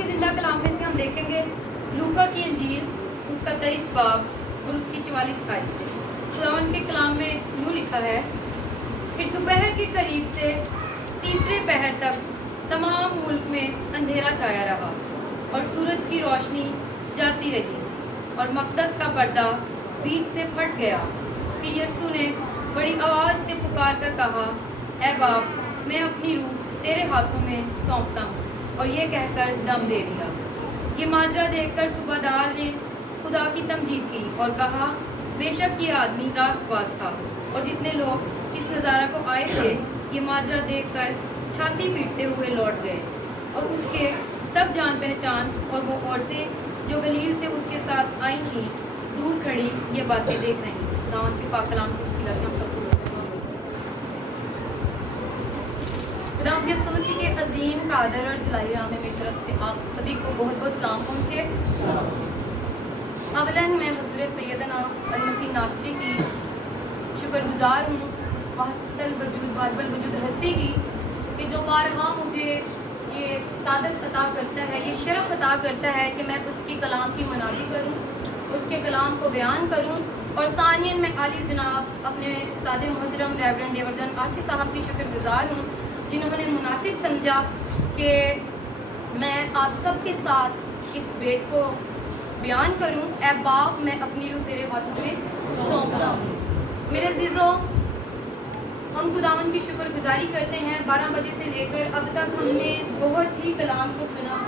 के ज़िंदा कलाम में से हम देखेंगे लूका की इंजील उसका 23 बाब और उसकी 44 आयत से। खुदावंद के कलाम में यूँ लिखा है, फिर दोपहर के करीब से तीसरे पहर तक तमाम मुल्क में अंधेरा छाया रहा और सूरज की रोशनी जाती रही और मक़दस का पर्दा बीच से फट गया। फिर यीशु ने बड़ी आवाज़ से पुकार कर कहा, ऐ बाप, मैं अपनी रूह तेरे हाथों में सौंपता हूँ, और ये कहकर दम दे दिया। ये माजरा देखकर सूबादार ने खुदा की तमजीद की और कहा, बेशक ये आदमी रास्तबाज था। और जितने लोग इस नज़ारा को आए थे, ये माजरा देखकर छाती पीटते हुए लौट गए, और उसके सब जान पहचान और वो औरतें जो गलील से उसके साथ आई थीं, दूर खड़ी ये बातें देख रहीं। खुदावंद के पाक कलाम के वसीला से हम सबको खुदावंद यीशु मसीह के अजीम कादर और जलाली नाम में मेरी तरफ से आप सभी को बहुत बहुत सलाम पहुँचे। अवलन मैं हजूर सैयदना अल-मसीह नासरी की शुक्रगुजार हूँ, उस वाहिदुल वजूद वाजिबुल वजूद हस्ती की कि जो बारहा मुझे ये सादत अता करता है, ये शरफ़ अता करता है कि मैं उसकी कलाम की मनादी करूँ, उसके कलाम को बयान करूँ। और सानियन मैं आली जनाब अपने उस्ताद मोहतरम रेवरेंड डेवर्जन आसी साहब की शुक्रगुजार हूँ, जिन्होंने मुनासिब समझा कि मैं आप सब के साथ इस बेत को बयान करूं। ऐ बाप, मैं अपनी रूह तेरे हाथों में सौंपता हूँ। मेरे अजीज़ों, हम खुदावंद की शुक्रगुजारी करते हैं। 12 बजे से लेकर अब तक हमने बहुत ही कलाम को सुना।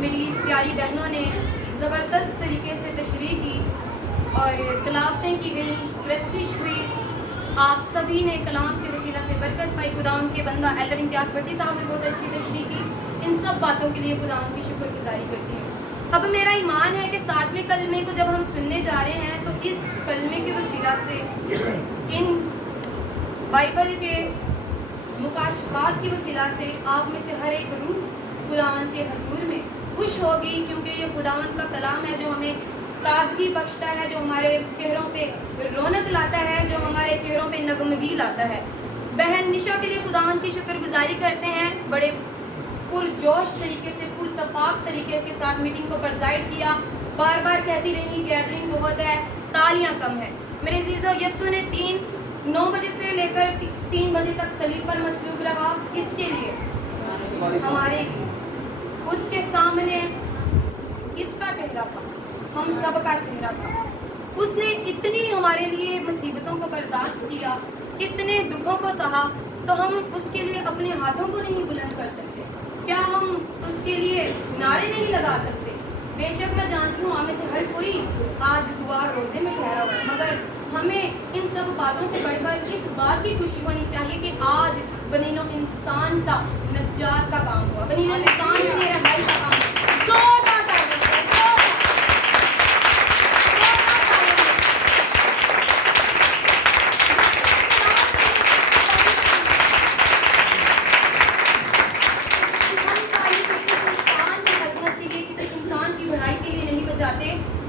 मेरी प्यारी बहनों ने ज़बरदस्त तरीके से तशरीह की और तलावतें की गई, प्रस्तुत हुई। आप सभी ने कलाम के वसीला से बरकत पाई। खुदावंद के बंदा एल्डर इम्तियाज़ भट्टी साहब ने बहुत अच्छी तशरीह की। इन सब बातों के लिए खुदावंद की शुक्रगुजारी करते हैं। अब मेरा ईमान है कि 7वें कलमे को जब हम सुनने जा रहे हैं तो इस कलमे के वसीला से इन बाइबल के मुकाशफात की वसीला से आप में से हर एक रूह खुदावंद के हजूर में खुश होगी, क्योंकि ये खुदावंद का कलाम है जो हमें ताजगी बख्शता है, जो हमारे चेहरों पे रौनक लाता है, जो हमारे चेहरों पे नगमगी लाता है। बहन निशा के लिए खुदावंद की शुक्रगुजारी करते हैं। बड़े पुरजोश तरीके से, पुरतफाक तरीके के साथ मीटिंग को प्रेजाइड किया। बार बार कहती रही गैदरिंग बहुत है, तालियां कम है। मेरे अजीज़ों, यीशु ने 9 बजे से लेकर 3 बजे तक सलीब पर मसलूब रहा। इसके लिए हमारे उसके सामने किसका चेहरा था? हम सब का चेहरा था। उसने इतनी हमारे लिए मुसीबतों को बर्दाश्त किया, इतने दुखों को सहा, तो हम उसके लिए अपने हाथों को नहीं बुलंद कर सकते? क्या हम उसके लिए नारे नहीं लगा सकते? बेशक मैं जानती हूँ हमें से हर कोई आज दुआ रोजे में ठहरा हुआ है, मगर हमें इन सब बातों से बढ़कर इस बात की खुशी होनी चाहिए कि आज बनीनो इंसान का नजात का काम हुआ, बनीनो इंसान की रहाई का काम हुआ। जोरदार तालियां से, जोरदार।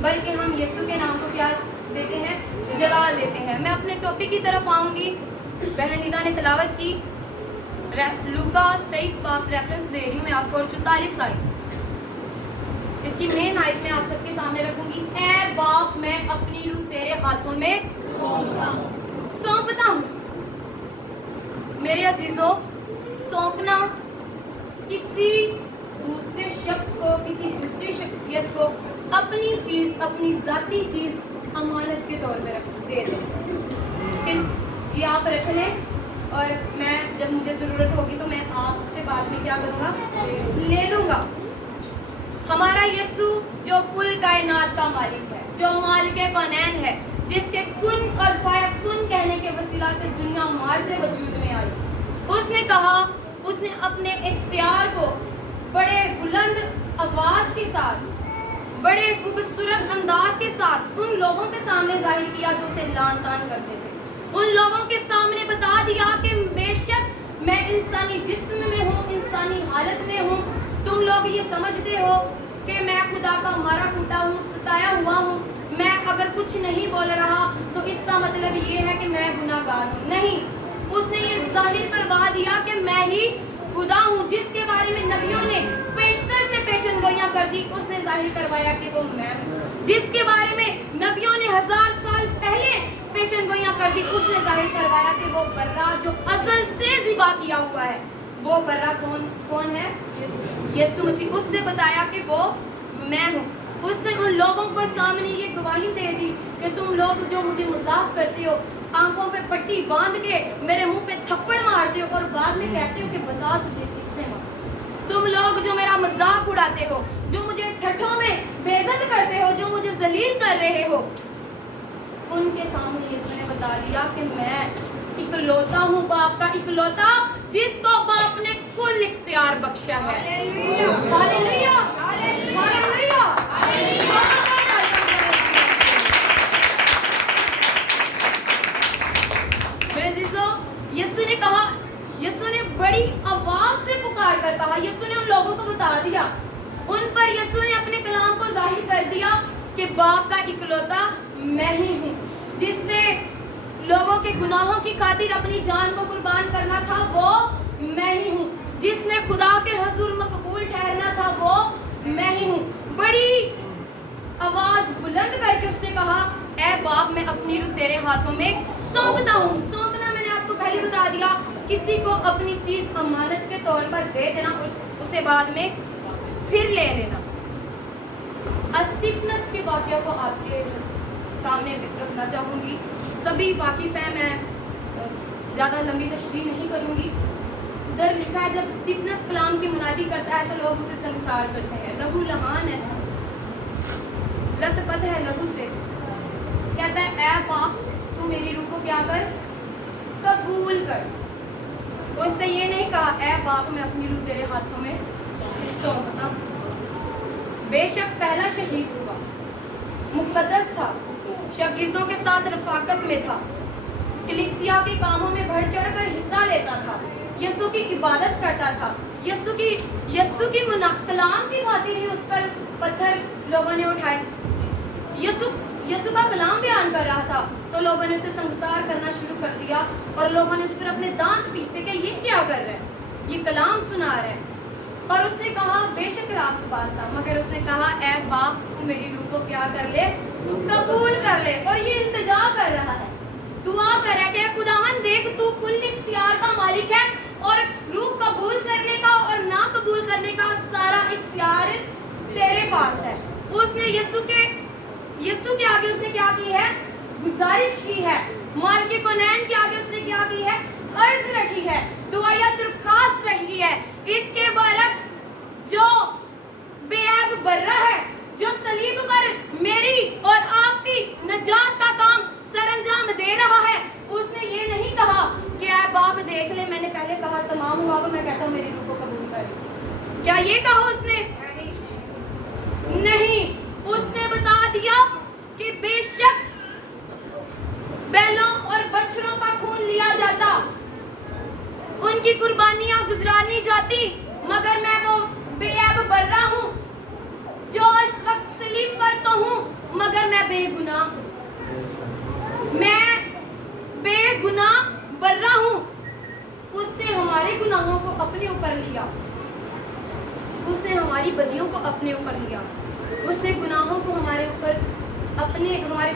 बल्कि हम यीशु के नाम को क्या देते हैं? जलाल देते हैं। मैं अपने टॉपिक की तरफ आऊँगी। बहन निदा ने तलावत की लूका 23 बाब रेफरेंस दे रही हूँ मैं आपको, और 44 आयत इसकी मेन आयत में आप सबके सामने रखूंगी। ऐ बाप, मैं अपनी रूह तेरे हाथों में सौंपता हूँ। मेरे अजीजों, सौंपना किसी दूसरे शख्स को, किसी दूसरी शख्सियत को अपनी चीज, अपनी जाती चीज अमानत के तौर पे दे दें कि आप रख लें, और मैं जब मुझे ज़रूरत होगी तो मैं आपसे बाद में क्या करूँगा? ले लूँगा। हमारा यीशु जो कुल कायनात का मालिक है, जो मालिक कौनैन है, जिसके कुन और फायकुन कहने के वसीला से दुनिया मार से वजूद में आई, उसने कहा, उसने अपने इख्तियार को बड़े बुलंद आवाज़ के साथ, बड़े खूबसूरत अंदाज के साथ उन लोगों के सामने जाहिर किया जो उसे लान तान करते थे। उन लोगों के सामने बता दिया कि बेशक मैं इंसानी जिस्म में हूँ, इंसानी हालत में हूँ। तुम लोग ये समझते हो कि मैं खुदा का मारा कूटा हूँ, सताया हुआ हूँ। मैं अगर कुछ नहीं बोल रहा तो इसका मतलब ये है कि मैं गुनाहगार हूँ। नहीं, उसने ये जाहिर करवा दिया कि मैं ही खुदा हूँ, जिसके बारे में नबियों ने पेशतर से पेशन کر دی اس نے ظاہر کروایا کہ وہ میں ہوں. جس کے بارے میں نبیوں نے 1000 سال پہلے پیشن گوئیاں کر دی اس نے ظاہر کروایا کہ وہ برا جو ازل سے ذبح کیا ہوا ہے وہ برا کون ہے؟ یسوع مسیح. اس نے بتایا کہ وہ میں ہوں. اس نے ان لوگوں کو سامنے یہ گواہی دے دی کہ تم لوگ جو مجھے مذاق کرتے ہو, آنکھوں پہ پٹی باندھ کے میرے منہ پہ تھپڑ مارتے ہو اور بعد میں کہتے ہو کہ بتا تجھے کس نے مارا. تم لوگ جو میرا مذاق اڑاتے ہو, جو مجھے ٹھٹھوں میں بے عزت کرتے ہو, جو مجھے ذلیل کر رہے ہو, ان کے سامنے یسوع نے بتا دیا کہ میں اکلوتا ہوں, باپ کا اکلوتا, جس کو باپ نے کل اختیار بخشا ہے. ہاللیلویا, ہاللیلویا. میرے عزیزو, یسوع نے کہا, یسوع نے بڑی آواز سے پکار کر کہا, یسوع نے ان لوگوں کو بتا دیا, ان پر یسوع نے اپنے کلام کو ظاہر کر دیا کہ باپ کا اکلوتا میں ہی ہوں. جس نے لوگوں کے گناہوں کی خاطر اپنی جان کو قربان کرنا تھا وہ میں ہی ہوں. جس نے خدا کے حضور مقبول ٹھہرنا تھا وہ میں ہی ہوں. بڑی آواز بلند کر کے اس نے کہا, اے باپ میں اپنی روح تیرے ہاتھوں میں سونپتا ہوں. سونپنا میں نے آپ کو پہلے بتا دیا, کسی کو اپنی چیز امانت کے طور پر دے دینا, اسے بعد میں پھر لے لینا. استفنس کے واقعہ کو آپ کے سامنے رکھنا چاہوں گی. سبھی واقف ہیں, میں زیادہ لمبی تشریح نہیں کروں گی. ادھر لکھا ہے جب استفنس کلام کی منادی کرتا ہے تو لوگ اسے سنسار کرتے ہیں. لہو لہان ہے, لت پت ہے لہو سے. کہتا ہے اے باپ تو میری روح کو کیا کر, قبول کر. اس نے یہ نہیں کہا اے باپ میں اپنی روح تیرے ہاتھوں میں سونپتا ہوں. بے شک پہلا شہید ہوا, مقدس تھا, شاگردوں کے ساتھ رفاقت میں تھا, کلیسیا کے کاموں میں بڑھ چڑھ کر حصہ لیتا تھا, یسوع کی عبادت کرتا تھا. یسوع کی کلام کی خاطر ہی اس پر پتھر لوگوں نے اٹھائے. یسوع کا کلام بیان کر رہا تھا تو لوگوں نے اسے سنسار کرنا شروع کر دیا اور لوگوں نے اس پر اپنے دانت پیسے کہ یہ کیا کر رہا ہے, یہ کلام سنا رہا ہے. اور اس نے کہا بے شک راست باز تھا, مگر اس نے کہا اے باپ تو میری روح کو کیا کر لے, قبول کر لے. اور یہ التجا کر رہا ہے, دعا کر رہا ہے کہ خداوند دیکھ تو کل اختیار کا مالک ہے اور روح قبول کرنے کا اور نہ قبول کرنے کا سارا اختیار تیرے پاس ہے. اس نے یسوع کے آگے اس نے کیا کی ہے, گزارش کی ہے. مالک کونین کے آگے اس نے کیا کی ہے, عرض رکھی ہے, دعائیا درخواست رکھی ہے. اس کے برعکس جو بے عیب برہ ہے, جو صلیب پر میری اور آپ کی نجات کا کام سر انجام دے رہا ہے, اس نے یہ نہیں کہا کہ اے باپ دیکھ لے, میں نے پہلے کہا تمام ہوا, میں کہتا ہوں میری روح کو قبول کر. کیا یہ کہا اس نے؟ نہیں. اس نے بتا دیا کہ بے شک بیلوں اور بچڑوں کا خون لیا جاتا, ان کی قربانیاں گزرانی جاتی, مگر میں وہ بے عیب برہ ہوں جو اس وقت صلیب پر تو ہوں, مگر میں بے گناہ ہوں, میں بے گناہ برہ ہوں. اس نے ہمارے گناہوں کو اپنے اوپر لیا, اس نے ہماری بدیوں کو اپنے اوپر لیا, اس نے گناہوں کو ہمارے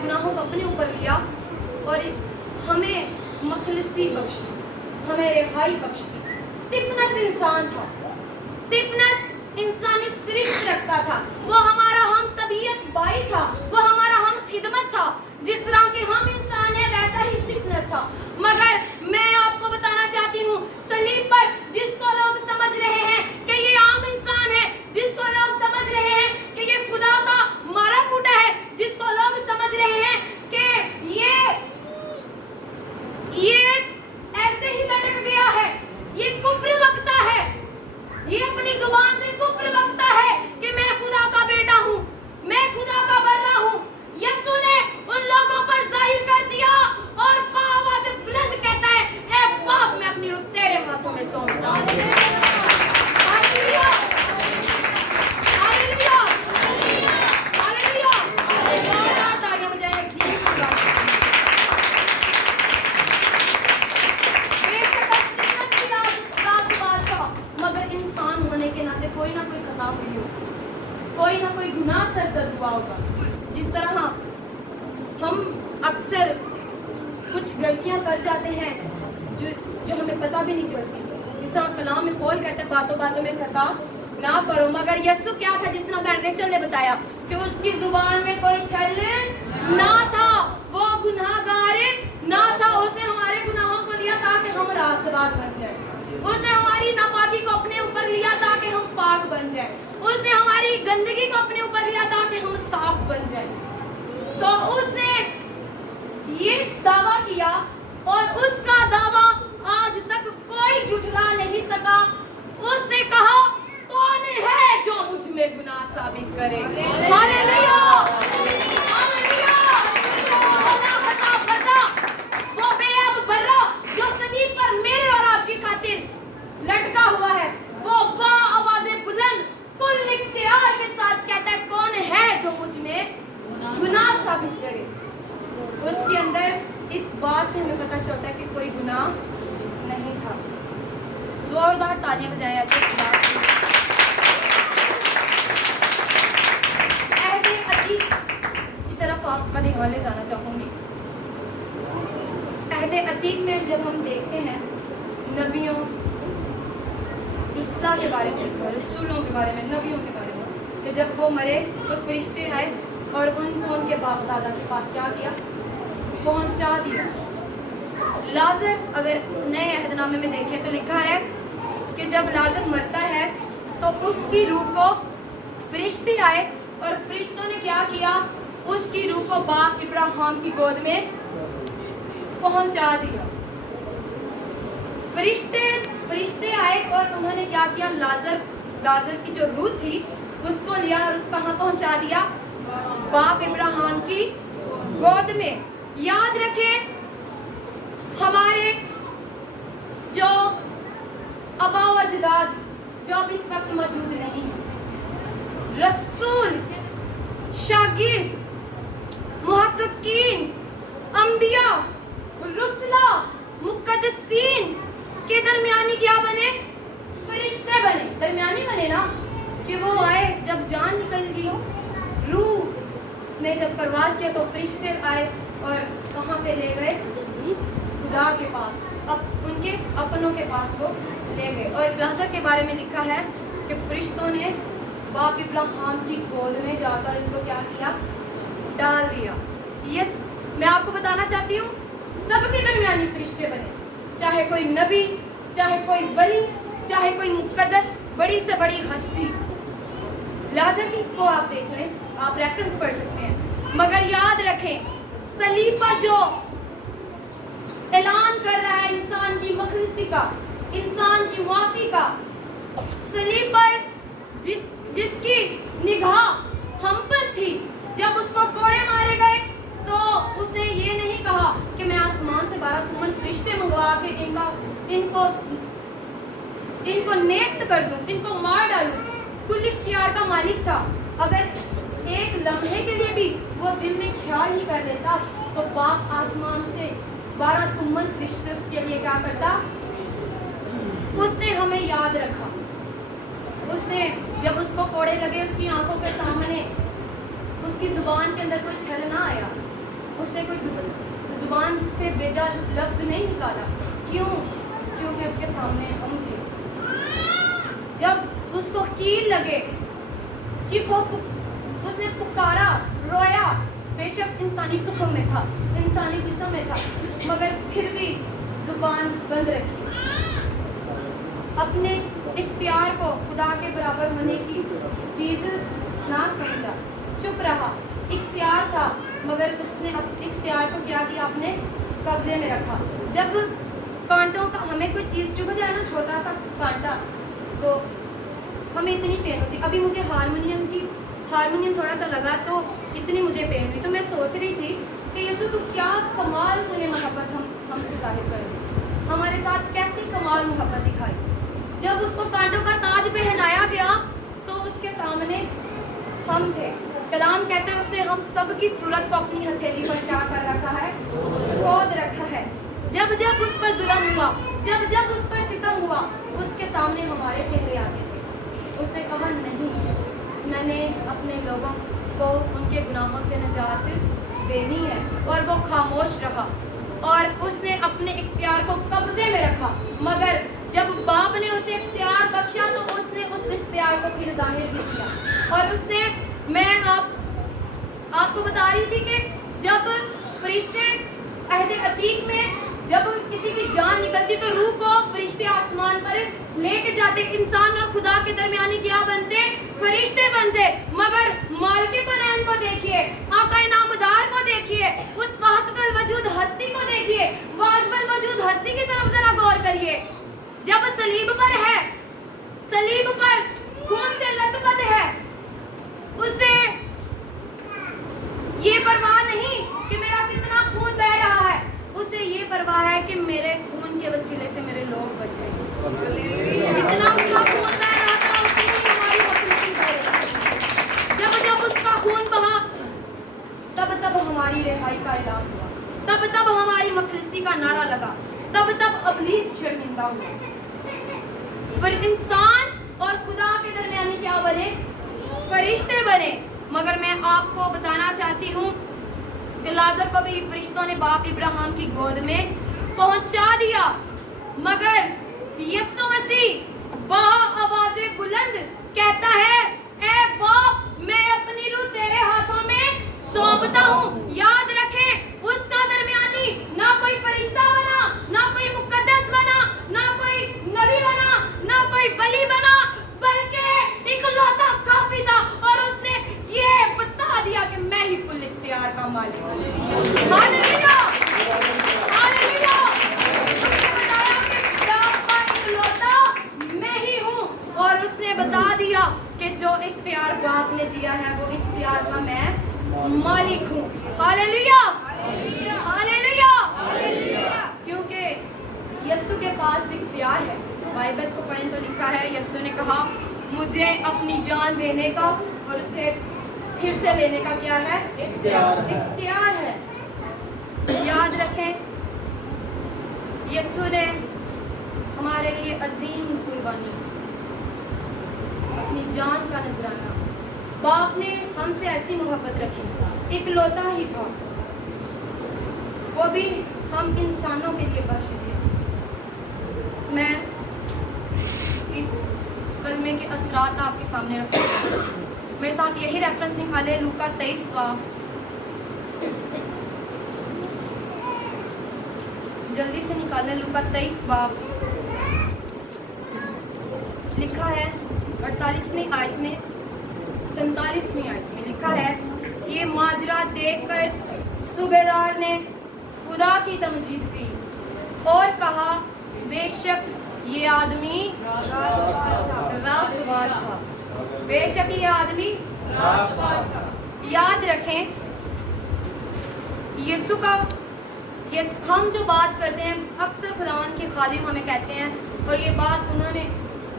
گناہوں کو اپنے اوپر لیا اور ہمیں مخلصی بخشی, ہمیں رہائی بخشی. اسٹیفنس انسان تھا, اسٹیفنس انسانی سرشت رکھتا تھا, وہ ہمارا ہم طبیعت بائی تھا, وہ ہمارا ہم خدمت تھا. جس طرح کے ہم انسان ہیں ویسا ہی اسٹیفنس تھا. مگر میں آپ کو بتانا چاہتی ہوں, صلیب پر جس کو لوگ سمجھ رہے ہیں کہ یہ عام انسان ہے, جس کو لوگ سمجھ رہے ہیں کہ یہ خدا کا مارا کوٹا ہے, جس کو لوگ سمجھ رہے ہیں کہ یہ ایسے ہی لٹک گیا ہے, یہ کفر بکتا ہے, یہ اپنی زبان سے کفر بکتا ہے کہ میں خدا کا بیٹا ہوں, میں خدا کا برہ ہوں. یسوع نے ان لوگوں پر ظاہر کر دیا اور آواز بلند کہتا ہے اے باپ میں اپنی روح تیرے ہاتھوں میں سونپتا ہوں. ہاللیلویا, ہاللیلویا, ہاللیلویا. زوردار تالیاں بجائیں. بے شک استفنس کی راست بات تھا, مگر انسان ہونے کے ناطے کوئی نہ کوئی خطا ہوئی ہو. कोई ना कोई गुनाह सरजद हुआ होगा। जिस तरह हम अक्सर कुछ गलतियां कर जाते हैं जो हमें पता भी नहीं चलती। जिस तरह कलाम में पौल कहता है बातों बातों में खता ना करो, मगर यीशु क्या था, जिस तरह बहन रेचल ने बताया कि उसकी जुबान में कोई छल ना था, वो गुनाहगार ना था। उसने हमारे गुनाहों को लिया ताकि हम रास्तबाज बन जाए। उसने हमारी नापाकी को अपने ऊपर लिया ताकि हम पाक बन जाए। उसने हमारी गंदगी को अपने ऊपर लिया ताकि हम साफ बन जाए। तो उसने ये दावा किया और उसका दावा आज तक कोई झुठला नहीं सका। उसने कहा कौन है जो मुझ में गुनाह साबित करे। Hallelujah, hallelujah. वो बेअब बर्रा जो सलीब पर मेरे और आपकी खातिर लटका हुआ है, वो बा आवाज़े बुलंद कुल इख्तियार के साथ कहता है कौन है जो मुझ में गुनाह साबित करे। उसके अंदर इस बात से हमें पता चलता है कि कोई गुनाह नहीं था। जोरदार तालियां बजाएं ऐसे अहदे अतीक की तरफ आपका ध्यान ले जाना चाहूंगी। अहदे अतीक में जब हम देखते हैं नबियों रुस्सा के बारे में, रसूलों के बारे में, नबियों के बारे में, कि जब वो मरे तो फरिश्ते आए और उनको उनके बाप दादा के पास क्या किया, पहुंचा दिया। लाजर अगर नए अहदनामे में देखें तो लिखा है कि जब लाजर मरता है तो उसकी रूह को फरिश्ते आए और फरिश्तों ने क्या किया, उसकी रूह को बाप इब्राहिम की गोद में पहुंचा दिया। फरिश्ते आए और उन्होंने क्या किया, लाजर की जो रूह थी उसको लिया और कहाँ पहुंचा दिया, बाप इब्राहिम की गोद में। याद रखें हमारे जो आबा व अजदाद जो अब इस वक्त मौजूद नहीं है, रसूल, शागिर्द, मुहक्किकीन, अंबिया, रुसला, मुक़द्दसीन के दरमियानी क्या बने, फरिश्ते बने। दरमियानी बने ना, कि वो आए जब जान निकल गई, रूह ने जब परवाज किया तो फरिश्ते आए और कहाँ पे ले गए, खुदा के पास, अब उनके अपनों के पास वो ले गए। और लाजर के बारे में लिखा है कि फरिश्तों ने बाप इब्राहिम की गोद में जाकर इसको क्या किया, डाल दिया। ये मैं आपको बताना चाहती हूँ सबके दरमियानी फरिश्ते बने, चाहे कोई नबी, चाहे कोई वली, चाहे कोई मुकद्दस, बड़ी से बड़ी हस्ती। लाजर की को आप देख लें, आप रेफरेंस पढ़ सकते हैं। मगर याद रखें सलीब पर जो ऐलान कर रहा है इंसान की मखलूसी का, इंसान की माफी का, सलीब पर जिसकी निगाह हम पर थी, जब उसको कोड़े मारे गए तो उसने ये नहीं कहा कि मैं आसमान से 12 तुमन फरिश्ते मंगवा के इनको नेस्त कर दूं, इनको मार डालूं। कुल इख्तियार का मालिक था। अगर एक लम्हे के लिए भी वो दिल में ख्याल ही कर लेता तो बाप आसमान से 12 तुमन फरिश्ते उसके लिए क्या करता, उसने हमें याद रखा। उसने जब उसको कोड़े लगे उसकी आंखों के सामने उसकी जुबान के अंदर कोई छल ना आया, उसने कोई जुबान से बेजा लफ्ज नहीं निकाला। क्यों? क्योंकि उसके सामने हम थे। जब उसको कील लगे, चीखो, उसने पुकारा, रोया। बेशक इंसानी तुखम में था, इंसानी जिस्म में था, मगर फिर भी जुबान बंद रखी। अपने इख्तियार को खुदा के बराबर होने की चीज़ ना समझा, चुप रहा। इख्तियार था मगर उसने इख्तियार को क्या किया, अपने कब्जे में रखा। जब कांटों का हमें कोई चीज़ चुभ जाए ना, छोटा सा कांटा, तो हमें इतनी पेन होती। अभी मुझे हारमोनियम थोड़ा सा लगा तो इतनी मुझे पेन हुई। तो मैं सोच रही थी कि यीशु तू क्या कमाल तूने मोहब्बत हमसे जाहिर कर, हमारे साथ कैसी कमाल मोहब्बत दिखाई। जब उसको कांटों का ताज पहनाया गया तो उसके सामने हम थे। कलाम कहते हैं उसने हम सब की सूरत को अपनी हथेली पर क्या कर रखा है, खोद रखा है। जब जब उस पर जुल्म हुआ, जब जब उस पर सितम हुआ, उसके सामने हमारे चेहरे आते थे। उसने कहा नहीं, मैं نے اپنے لوگوں کو ان کے گناہوں سے نجات دینی ہے، اور وہ خاموش رہا اور اس نے اپنے اختیار کو قبضے میں رکھا، مگر جب باپ نے اسے اختیار بخشا تو اس نے اس اختیار کو پھر ظاہر بھی کیا۔ اور اس نے، میں آپ کو بتا رہی تھی کہ جب فرشتے عہد عتیق میں جب کسی کی جان نکلتی تو روح کو فرشتے آسمان پر لے کے جاتے، انسان اور خدا کے درمیانی کیا بنتے؟ فرشتے بنتے۔ مگر مالک کونین کو دیکھیے، آقا نامدار کو دیکھیے، اس وحدت الوجود ہستی کو دیکھیے، واجب الوجود ہستی کی طرف ذرا غور کریے۔ جب صلیب پر ہے، صلیب پر خون سے لت پت ہے، اسے یہ پرواہ نہیں کہ میرا کتنا خون بہ رہا ہے، اسے یہ پرواہ ہے کہ میرے خون کے وسیلے سے میرے لوگ بچے۔ جتنا اس کا خون بہ رہا تھا اتنی ہماری مخلوقی بہ رہی۔ جب اس کا خون بہا تب ہماری رہائی کا اعلان ہوا، تب ہماری مخلصی کا نعرہ لگا، تب ابلیس شرمندہ ہوا۔ پھر انسان اور خدا کے درمیانی کیا بنے؟ فرشتے بنے۔ مگر میں آپ کو بتانا چاہتی ہوں کہ لازر کو بھی فرشتوں نے باپ ابراہیم کی گود میں پہنچا دیا، مگر یسوع مسیح با آواز بلند کہتا ہے، اے باپ میں اپنی روح تیرے ہاتھوں میں سونپتا ہوں۔ یاد رکھیں، اس کا درمیانی نہ کوئی فرشتہ بنا، نہ کوئی مقدس بنا، نہ کوئی نبی بنا، نہ کوئی ولی بنا، بلکہ اکلوتا کافی تھا، اور اس نے یہ بتا دیا کہ میں ہی کل اختیار کا مالک ہوں۔ ہاللیلویا، ہاللیلویا۔ اس نے بتایا کہ باپ کا اکلوتا میں ہی ہوں، اور اس نے بتا دیا کہ جو اختیار باپ نے دیا ہے وہ اختیار کا میں مالک ہوں۔ ہاللیلویا، ہاللیلویا۔ کیونکہ یسوع کے پاس اختیار ہے۔ بائبل کو پڑھیں تو لکھا ہے، یسوع نے کہا مجھے اپنی جان دینے کا اور اسے پھر سے لینے کا کیا ہے؟ اختیار ہے۔ یاد رکھیں، یسوع نے ہمارے لیے عظیم قربانی، اپنی جان کا نذرانہ، باپ نے ہم سے ایسی محبت رکھی، اکلوتا ہی تھا، وہ بھی ہم انسانوں کے لیے بخش دیا۔ میں اس کلمے کے اثرات آپ کے سامنے رکھوں گا۔ میرے ساتھ یہی ریفرنس نکالے، لوکا 23 جلدی سے نکالیں، لوکا 23 باب لکھا ہے 48ویں آیت میں، 47ویں آیت میں لکھا ہے، یہ ماجرا دیکھ کر صوبیدار نے خدا کی تمجید کی اور کہا بے شک یہ آدمی راست باز تھا، بے شک یہ آدمی راست باز تھا۔ یاد رکھیں، یسوع کا ہم جو بات کرتے ہیں، اکثر خداوند کے خادم ہمیں کہتے ہیں، اور یہ بات انہوں نے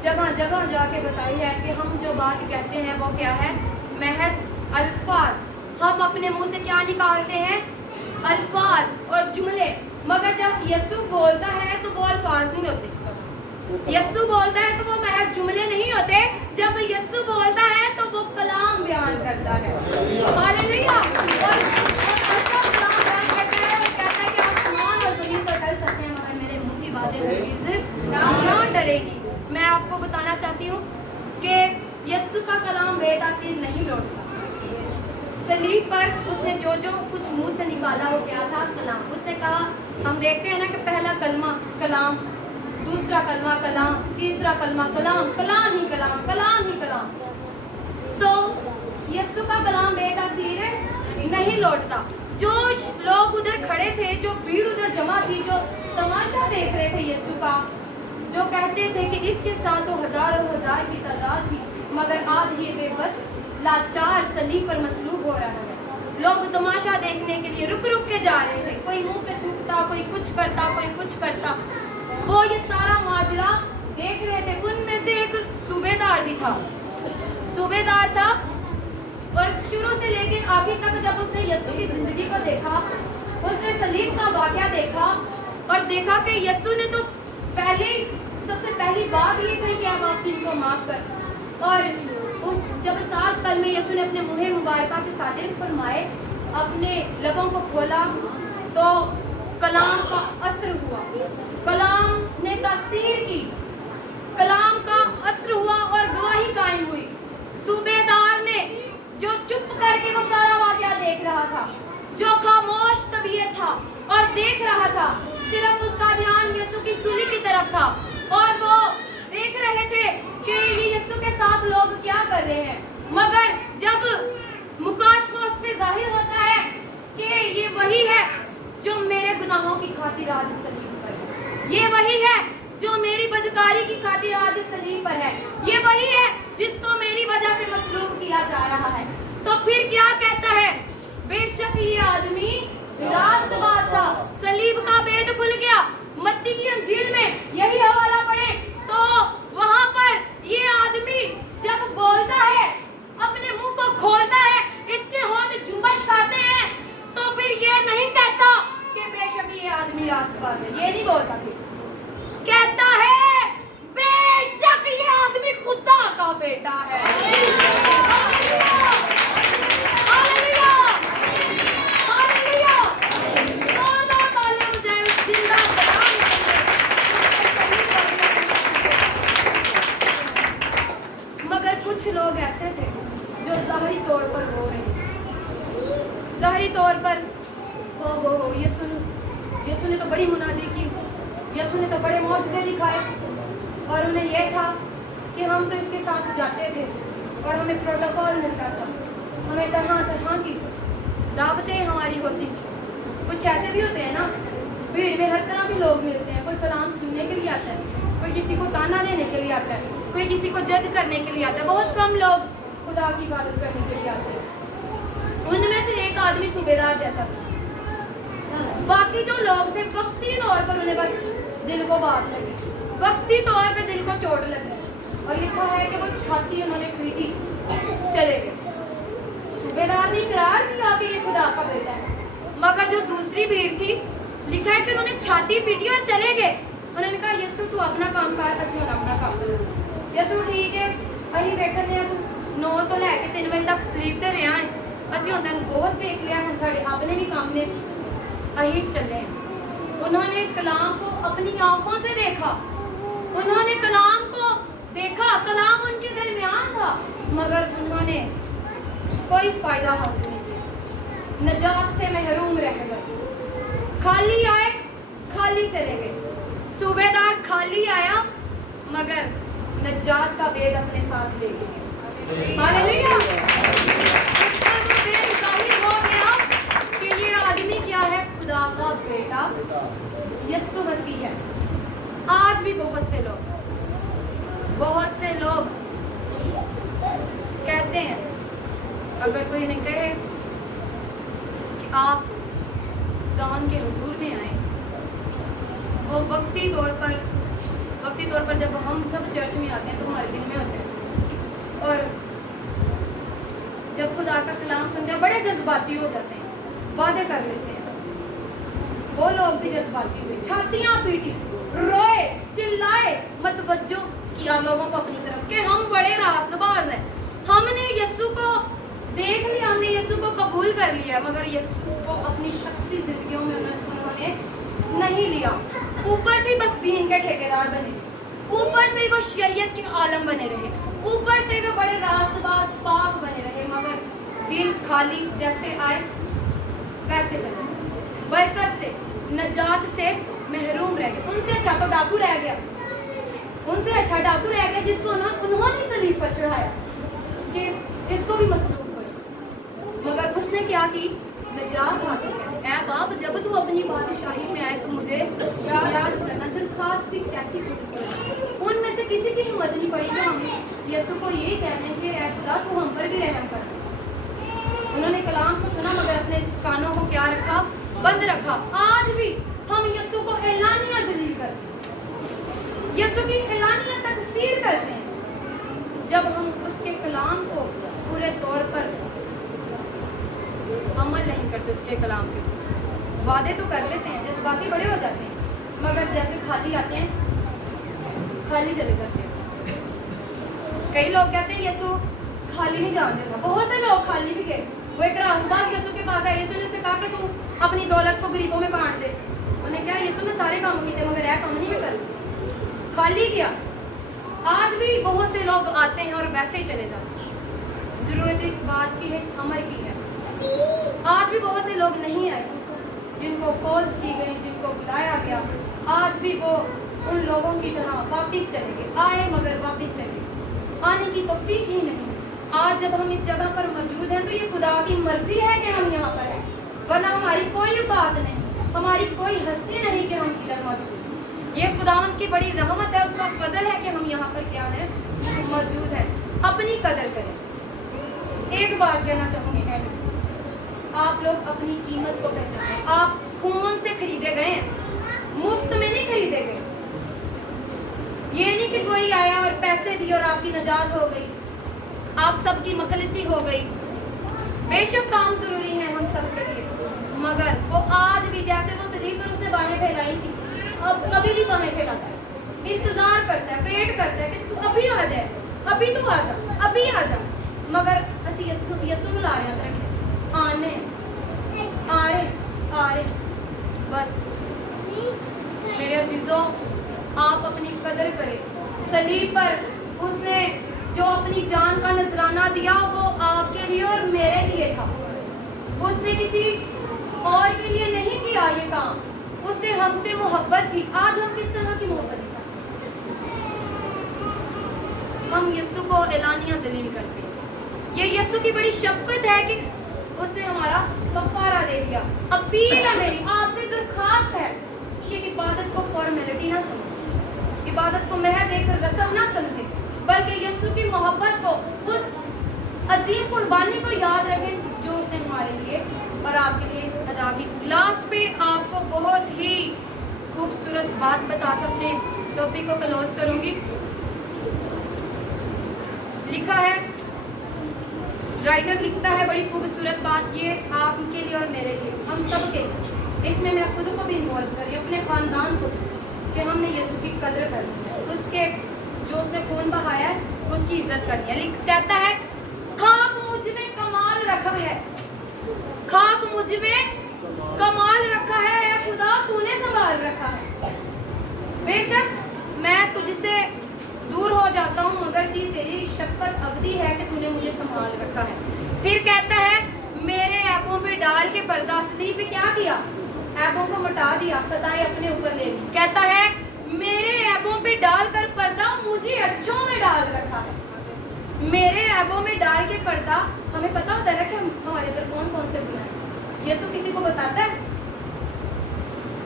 جگہ جگہ جا کے بتائی ہے کہ ہم جو بات کہتے ہیں وہ کیا ہے؟ محض الفاظ۔ ہم اپنے منہ سے کیا نکالتے ہیں؟ الفاظ اور جملے، مگر جب یسوع بولتا ہے تو وہ الفاظ نہیں ہوتے، یسوع بولتا ہے تو وہ محض جملے نہیں ہوتے، جب یسوع بولتا ہے تو وہ کلام بیان کرتا ہے۔ ہاللیلویا۔ اور ایسا کلام بیان کرتا ہے اور کہتا ہے کہ آسمان اور زمین تو ڈل سکتے ہیں مگر میرے منہ کی باتیں ہرگز نہ ڈرے گی۔ میں آپ کو بتانا چاہتی ہوں کہ یسوع کا کلام بے تاثیر نہیں لوٹتا۔ صلیب پر اس نے جو کچھ منہ سے نکالا وہ کیا تھا؟ کلام۔ اس نے کہا، ہم دیکھتے ہیں نا کہ پہلا کلمہ کلام، دوسرا کلمہ کلام، تیسرا کلمہ کلام، کلام ہی کلام، کلام ہی کلام۔ تو یسوع کا کلام بے تاثیر نہیں لوٹتا۔ جو لوگ ادھر کھڑے تھے، جو بھیڑ ادھر جمع تھی، جو تماشا دیکھ رہے تھے یسوع کا، جو کہتے تھے کہ اس کے ساتھ تو ہزاروں ہزار کی تعداد تھی، مگر آج یہ بے بس لاچار صلیب پر مصلوب ہو رہا ہے۔ لوگ تماشا دیکھنے کے لیے رک رک کے جا رہے تھے، کوئی منہ پہ تھوکتا، کوئی کچھ کرتا، کوئی کچھ کرتا۔ وہ یہ سارا ماجرا دیکھ رہے تھے۔ ان میں سے ایک صوبیدار بھی تھا، صوبیدار تھا، اور شروع سے لے کے آخر تک جب اس نے یسوع کی زندگی کو دیکھا، اس نے صلیب کا واقعہ دیکھا اور دیکھا کہ یسوع نے تو سب سے پہلی بات یہ کہی کہ اب آپ ان کو معاف کر، اور جب 7 कलमे यसू ने अपने मुँह मुबारका से सादिर फरमाए, अपने लबों को खोला तो कलाम का असर हुआ, कलाम ने तासीर की, कलाम का असर हुआ और गवाही कायम हुई। सूबेदार ने जो चुप करके वो सारा वाकया देख रहा था, जो खामोश तबीयत था और देख रहा था, सिर्फ उसका ध्यान यीशु की सूली की तरफ था और वो देख रहे थे कि ये यीशु के साथ लोग क्या कर रहे हैं। मगर जब मुकाशवा उस पे जाहिर होता है कि ये वही है जो मेरे गुनाहों की खातिर आज सलीब पर है, ये वही है जो मेरी बदकारी की खातिर आज सलीब पर है, ये वही है जिसको मेरी वजह से मसलूब किया जा रहा है, तो फिर क्या कहता है, बेशक ये आदमी रास्तबाज था, सलीब का भेद खुल गया। मत्ती की अंजील में यही हवाला पढ़े तो वहां पर ये आदमी जब बोलता है, अपने मुंह को खोलता है, इसके होंठ जुम्बश खाते हैं, तो फिर ये नहीं कहता कि बेशक ये आदमी रास्तबाज है, ये नहीं बोलता, फिर कहता है बेशक ये आदमी खुदा का बेटा है। हालेलुया, हालेलुया, जोरदार तालियां बजाएं उस जिंदा कलाम के लिए। मगर कुछ लोग ऐसे थे जो ज़ाहिरी तौर पर रो रहे हैं, ज़ाहिरी तौर पर हो यीशु ने तो बड़ी मुनादी की, यीशु ने तो बड़े मौजज़े दिखाए और उन्हें यह था कि हम तो इसके साथ जाते थे और हमें प्रोटोकॉल मिलता था, हमें तरह तरह की दावतें हमारी होती थी। कुछ ऐसे भी होते हैं ना, भीड़ में हर तरह के लोग मिलते हैं, कोई कलाम सुनने के लिए आता है, कोई किसी को ताना देने के लिए आता है, कोई किसी को जज करने के लिए आता है, बहुत कम लोग खुदा की इबादत करने के लिए आते हैं। उनमें से एक आदमी सूबेदार जैसा था, बाकी जो लोग थे वक्ती तौर पर उन्हें बस दिल को बात लगी, वक्ती तौर पे दिल को चोट लगी और लिखा है कि वो छाती उन्होंने पीटी, चले गए। सूबेदार ने इकरार किया कि ये खुदा का बेटा है, मगर जो दूसरी भीड़ थी, लिखा है कि उन्होंने छाती पीटी और चले गए। उन्होंने कहा यीशु तू अपना काम कर, असि अपना काम कर। यीशु ठीक है, अही देखने तू 9 तो लैके 3 बजे तक स्लीप ते रहा है, असि हुण तैनूं बहुत देख लिया, हुण साडे अपने भी काम ने, अही चले। उन्होंने कलाम को अपनी आंखों से देखा, उन्होंने कलाम को देखा, कलाम उनके दरमियान था, मगर उन्होंने कोई फायदा हासिल नहीं किया, नजात से महरूम रह गए। खाली आए, खाली चले गए। सूबेदार खाली आया मगर नजात का भेद अपने साथ ले गया। हालेलुया, उसका वो भेद जाहिर हो गया कि ये आदमी क्या है, खुदा का बेटा यीशु मसीह है। आज भी बहुत से लोग कहते हैं, अगर कोई इन्हें कहे कि आप दान के हुजूर में आए, वो वक्ती तौर पर जब हम सब चर्च में आते हैं तो हमारे दिल में होते हैं, और जब खुदा का कलाम सुनते हैं बड़े जज्बाती हो जाते हैं, वादे कर लेते हैं। वो लोग भी जज्बाती हुए, छातियां पीटी, रोए, चिल्लाए, मतवज्जो किया लोगों को अपनी तरफ कि हम बड़े रास्तबाज हैं, हमने यीशु को देख लिया, हमने यीशु को कबूल कर लिया, मगर यीशु को अपनी शख्सी जिंदगियों में उन्होंने नहीं लिया। ऊपर से बस दीन के ठेकेदार बने, ऊपर से वो शरीयत के आलम बने रहे, ऊपर से वो बड़े रास्तबाज पाक बने रहे, मगर दिल खाली जैसे आए वैसे चले, बरकत से, नजात से महरूम रह गए। उनसे अच्छा तो डाकू रह गया, उनसे अच्छा डाकू रह गया जिसको उन्होंने सलीब पर चढ़ाया कि इसको भी मसलूब करो, मगर उसने क्या की, नजात हासिल कर। ऐ बाप, जब तू अपनी बादशाही में आए तो मुझे याद करना, दरखास्त भी कैसी खूबसूरत। उनमें से किसी की हिम्मत नहीं पड़ी कि हम यीशु को ये कहने कि ऐ खुदा तू हम पर भी रहम कर। उन्होंने कलाम को सुना मगर अपने कानों को क्या रखा, बंद रखा। आज भी हम यीशु को एलानिया जलील करते हैं, यीशु की एलानिया तकफीर करते हैं, जब हम उसके कलाम को पूरे तौर पर अमल नहीं करते। उसके कलाम के वादे तो कर लेते हैं, जज्बाती बड़े हो जाते हैं, मगर जैसे खाली आते हैं खाली चले जाते हैं। कई लोग कहते हैं यीशु खाली नहीं जान देगा। बहुत से लोग खाली भी गए। वो एक रास्ताबाज यीशु के पास आए, यीशु ने उसे कहा कि तू अपनी दौलत को गरीबों में बांट दे। उन्हें क्या, यीशु में सारे काम किए मगर यह काम नहीं मैं करूँ, खाली गया। आज भी बहुत से लोग आते हैं और वैसे ही चले जाते हैं। जरूरत इस बात की है, इस अमर की है। आज भी बहुत से लोग नहीं आए जिनको कॉल की गई, जिनको बुलाया गया, आज भी वो उन लोगों की तरह वापिस चले गए। आए मगर वापिस चले गए, आने की तौफीक ही नहीं। आज जब हम इस जगह पर मौजूद हैं तो ये खुदा की मर्जी है कि हम यहाँ पर हैं, वरना हमारी कोई औकात नहीं, हमारी कोई हस्ती नहीं कि हम इधर मौजूद। ये खुदावंद की बड़ी रहमत है, उसका फजल है कि हम यहाँ पर क्या है, मौजूद हैं। अपनी कदर करें। एक बात कहना चाहूँगी एंड, आप लोग अपनी कीमत को पहचानें। आप खून से खरीदे गए हैं, मुफ्त में नहीं खरीदे गए। ये नहीं कि कोई आया और पैसे दिए और आपकी नजात हो गई, आप सबकी मखलसी हो गई। बेशक काम जरूरी है हम सब के लिए, मगर वो आज भी जैसे वो सलीब पर उसने बाहें फैलाई थी, अब कभी भी बाहें फैलाता है, इंतजार करता है, वेट करता है कि तू अभी आ जाए, अभी तू आ जा, अभी आ जा। मगर असी यसु नु ला याद रखें, आने आ रहे बस। मेरे अजीजों, आप अपनी कदर करें। सलीब पर उसने जो अपनी जान का नजराना दिया वो आपके लिए और मेरे लिए था। उसने किसी और के लिए नहीं किया ये काम, उससे हमसे मोहब्बत थी। आज हम किस तरह की मोहब्बत दिखाते? हम यीशु को एलानिया जलील करते हैं। ये यीशु की बड़ी शफकत है कि उसने हमारा कफारा दे दिया। अपील है मेरी, आपसे दरखास्त है कि इबादत को फॉर्मेलिटी ना समझे, इबादत को महज एक रस्म ना समझे, बल्कि यीशु की मोहब्बत को, उस अजीम कुर्बानी को याद रखें जो उसने हमारे लिए और आपके लिए अदा की। लास्ट पे आपको बहुत ही खूबसूरत बात बताकर अपने टॉपिक को क्लोज करूंगी। लिखा है, राइटर लिखता है बड़ी खूबसूरत बात, ये आपके लिए और मेरे लिए, हम सब के लिए। इसमें मैं खुद को भी इन्वॉल्व कर रही हूँ, अपने खानदान को, कि हमने यीशु की कदर करनी है, उसके जो उसने खून बहाया है उसकी इज्जत करनी है। कहता है, खाक मुझ में कमाल रखा है, खाक मुझ में कमाल रखा है, ऐ खुदा तूने संभाल रखा है। बेशक मैं तुझसे दूर हो जाता हूँ, मगर तेरी शफकत अवधि है कि तूने मुझे संभाल रखा है। फिर कहता है, मेरे ऐबों पे डाल के पर्दा, सलीब पे क्या किया, ऐबों को मिटा दिया, खताएं अपने ऊपर ले ली। कहता है, मेरे ऐबों पे डालकर पर्दा मुझे अच्छों में डाल रखा है। मेरे ऐबों में डाल के पर्दा, हमें पता होता है ना कि हमारे अंदर कौन कौन से गुनाह है। यीशु किसी को बताता है,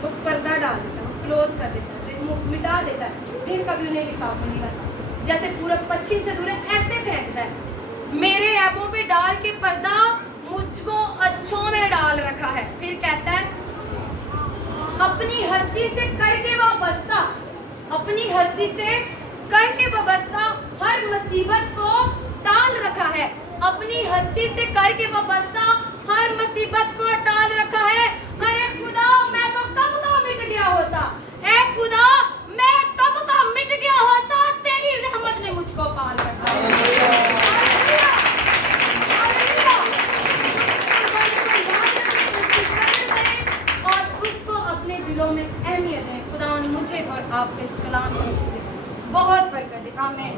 वो पर्दा डाल देता है, क्लोज कर देता है, मिटा देता है, फिर कभी उन्हें हिसाब में नहीं लाता। जैसे पूरब पश्चिम से दूर है, ऐसे फेंकता है। मेरे ऐबों पे डाल के पर्दा मुझको अच्छों में डाल रखा है। फिर कहता है, अपनी हस्ती से करके वाबस्ता, अपनी हस्ती से करके वाबस्ता हर मुसीबत को टाल रखा है। अपनी हस्ती से करके वाबस्ता हर मुसीबत को टाल रखा है। अरे खुदा, मैं तो कब का मिट गया होता, ऐ खुदा मैं कब का मिट गया होता, तेरी रहमत ने मुझको पाल रखा है। और उसको अपने दिलों में अहमियत है। खुदा मुझे और आपके इस कलाम को बहुत बरकत दे। आमीन।